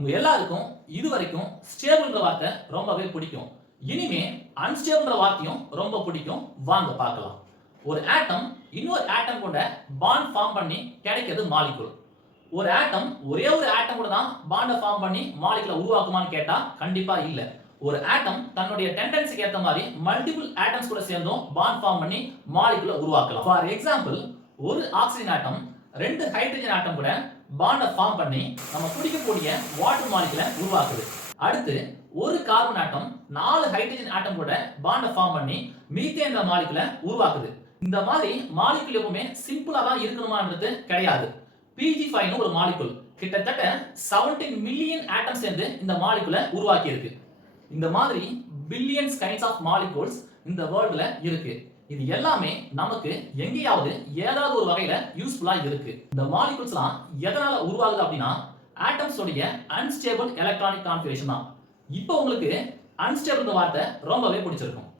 உங்க எல்லாருக்கும் இதுவரைக்கும் ஸ்டேபிள்ன்ற வார்த்தை ரொம்பவே பிடிக்கும். இனிமே அன்ஸ்டேபிள்ன்ற வார்த்தையும் ரொம்ப பிடிக்கும். வாங்க பார்க்கலாம். ஒரு ஆட்டம் இன்னொரு ஆட்டம் கூட பாண்ட் ஃபார்ம் பண்ணி கிடைக்கிறது மாலிகுல். ஒரு ஆட்டம் ஒரே ஒரு ஆட்டம் கூட தான் பாண்ட ஃபார்ம் பண்ணி மாலிகுலை உருவாக்குமான்னு கேட்டா கண்டிப்பா இல்ல. ஒரு ஆட்டம் தன்னுடைய டெண்டன்சிக்கு ஏத்த மாதிரி மல்டிபிள் ஆட்டம்ஸ் கூட சேர்ந்தும் பாண்ட் ஃபார்ம் பண்ணி மாலிகுலை உருவாக்கலாம். ஃபார் எக்ஸாம்பிள், ஒரு ஆக்சிஜன் ஆட்டம் ரெண்டு ஹைட்ரஜன் ஆட்டம் கூட பாண்ட ஃபார்ம் பண்ணி நம்ம குடிக்கக்கூடிய வாட்டர் மாலிகுலை உருவாக்குது. அடுத்து ஒரு கார்பன் ஆட்டம் 4 ஹைட்ரஜன் ஆட்டம் கூட பாண்ட ஃபார்ம் பண்ணி மீத்தேன் மாலிகுலை உருவாக்குது. இந்த மாதிரி மாலிகுல் எப்பவுமே சிம்பிளா தான் இருக்கணுமான்றது கிடையாது. Pg5 ஒரு மாலிகுல் கிட்டத்தட்ட 17 மில்லியன் ஆட்டம்ஸ் சேர்ந்து இந்த மாலிகுலை உருவாக்கி இருக்கு. இந்த மாதிரி பில்லியன்ஸ் கைண்ட்ஸ் ஆஃப் மாலிகுல்ஸ் இந்த வேர்ல்ட்ல இருக்கு. இது எல்லாமே நமக்கு எங்கேயாவது ஏதாவது ஒரு வகையில யூஸ்ஃபுல்லா இருக்கு. இந்த மாலிகுல்ஸ்லாம் எதனால உருவாகுது அப்படின்னா ஆட்டம்ஸ் உடைய அன்ஸ்டேபிள் எலக்ட்ரானிக் கான்ஃபிகரேஷன் தான். இப்போ உங்களுக்கு அன்ஸ்டேபிள் வார்த்தை ரொம்பவே பிடிச்சிருக்கும்.